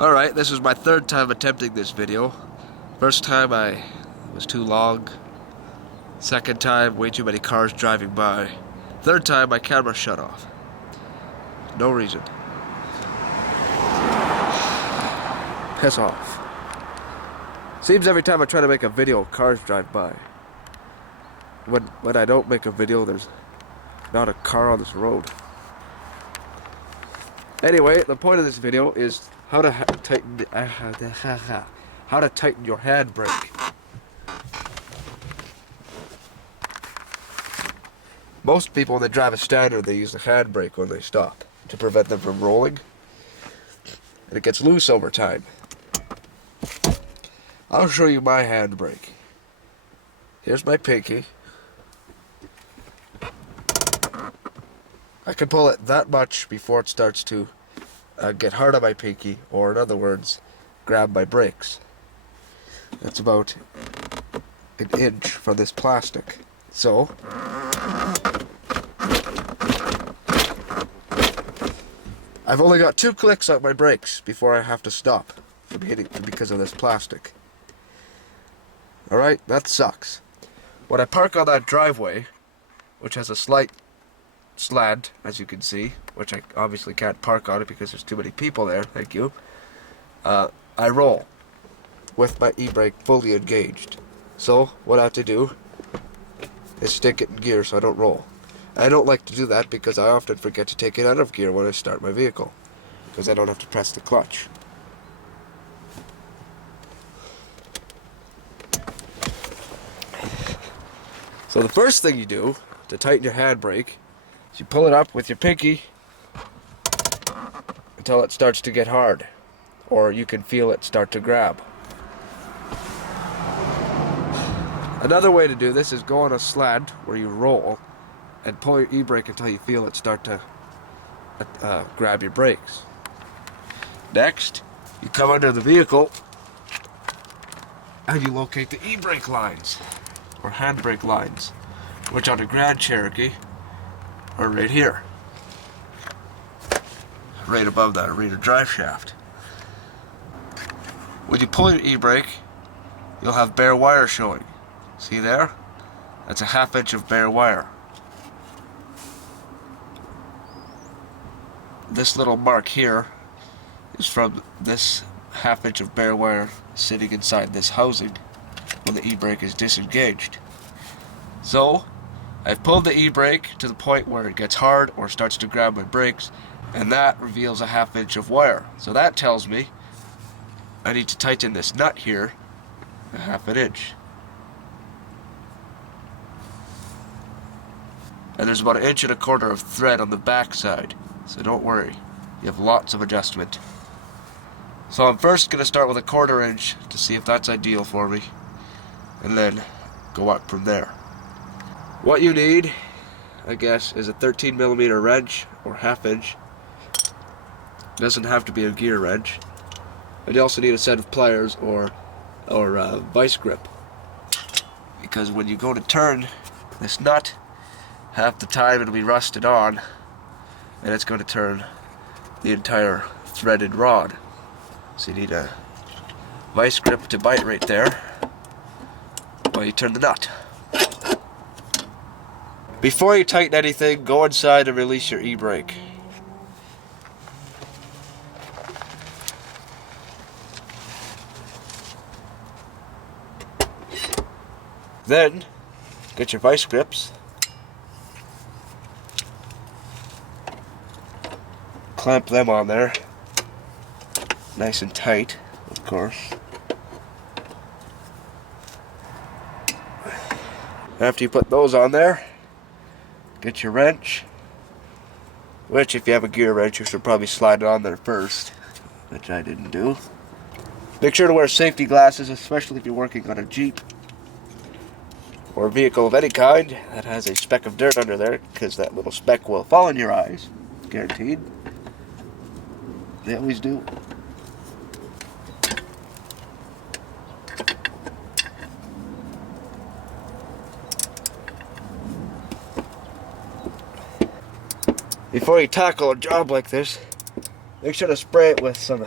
Alright, this is my third time attempting this video. First time it was too long. Second time, way too many cars driving by. Third time, my camera shut off. No reason. Piss off. Seems every time I try to make a video, cars drive by. When I don't make a video, there's not a car on this road. Anyway, the point of this video is how to tighten your handbrake. Most people, when they drive a standard, they use the handbrake when they stop to prevent them from rolling, and it gets loose over time. I'll show you my handbrake. Here's my pinky. I can pull it that much before it starts to get hard on my pinky, or in other words, grab my brakes. That's about an inch from this plastic. So, I've only got 2 clicks on my brakes before I have to stop from hitting because of this plastic. Alright, that sucks. When I park on that driveway, which has a slight slant, as you can see, which I obviously can't park on it because there's too many people there, thank you, I roll with my e-brake fully engaged. So, what I have to do is stick it in gear so I don't roll. I don't like to do that because I often forget to take it out of gear when I start my vehicle, because I don't have to press the clutch. So the first thing you do to tighten your handbrake is you pull it up with your pinky until it starts to get hard, or you can feel it start to grab. Another way to do this is go on a slant where you roll and pull your e-brake until you feel it start to grab your brakes. Next, you come under the vehicle and you locate the e-brake lines, or handbrake lines, which on the Grand Cherokee are right here, right above that rear drive shaft. When you pull your e-brake, you'll have bare wire showing. See there? That's a 1/2 inch of bare wire. This little mark here is from this 1/2 inch of bare wire sitting inside this housing when the e-brake is disengaged. So, I've pulled the e-brake to the point where it gets hard or starts to grab my brakes, and that reveals a 1/2 inch of wire. So that tells me I need to tighten this nut here a 1/2 inch. And there's about 1.25 inches of thread on the back side, so don't worry, you have lots of adjustment. So I'm first going to start with a 1/4 inch to see if that's ideal for me, and then go up from there. What you need, I guess, is a 13mm wrench, or 1/2 inch. It doesn't have to be a gear wrench. And you also need a set of pliers or Vise-Grip, because when you go to turn this nut, half the time it'll be rusted on, and it's going to turn the entire threaded rod. So you need a Vise-Grip to bite right there while you turn the nut. Before you tighten anything, go inside and release your e-brake. Then, get your Vise-Grips, clamp them on there, nice and tight, of course. After you put those on there, get your wrench, which if you have a gear wrench you should probably slide it on there first, which I didn't do. Make sure to wear safety glasses, especially if you're working on a Jeep or a vehicle of any kind that has a speck of dirt under there, because that little speck will fall in your eyes, guaranteed. They always do. Before you tackle a job like this, make sure to spray it with some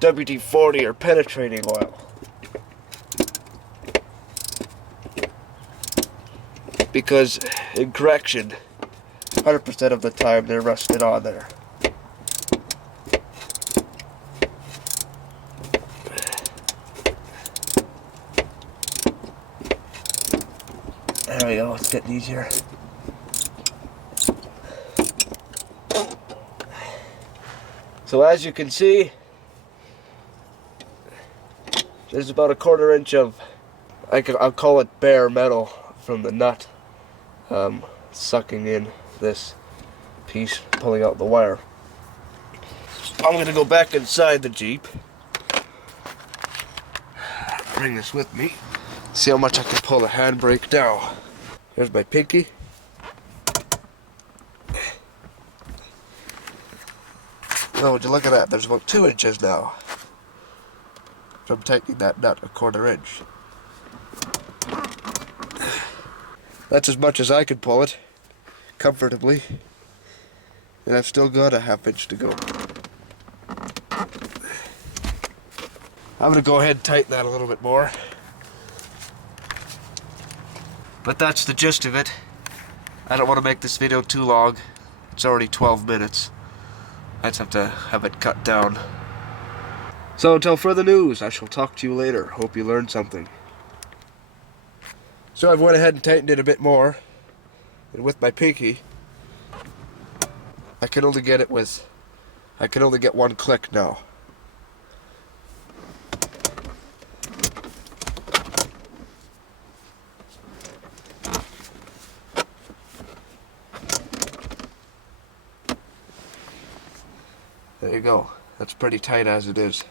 WD-40 or penetrating oil. Because in correction, 100% of the time they're rusted on there. There we go, it's getting easier. So as you can see, there's about a 1/4 inch of, I'll call it bare metal from the nut, sucking in this piece, pulling out the wire. I'm going to go back inside the Jeep, bring this with me, see how much I can pull the handbrake now. Here's my pinky. Oh, would you look at that? There's about 2 inches now from tightening that nut a 1/4 inch. That's as much as I can pull it comfortably, and I've still got a 1/2 inch to go. I'm going to go ahead and tighten that a little bit more. But that's the gist of it. I don't want to make this video too long. It's already 12 minutes. I just have to have it cut down. So until further news, I shall talk to you later. Hope you learned something. So I've went ahead and tightened it a bit more. And with my pinky, I can only get 1 click now. There you go. That's pretty tight as it is.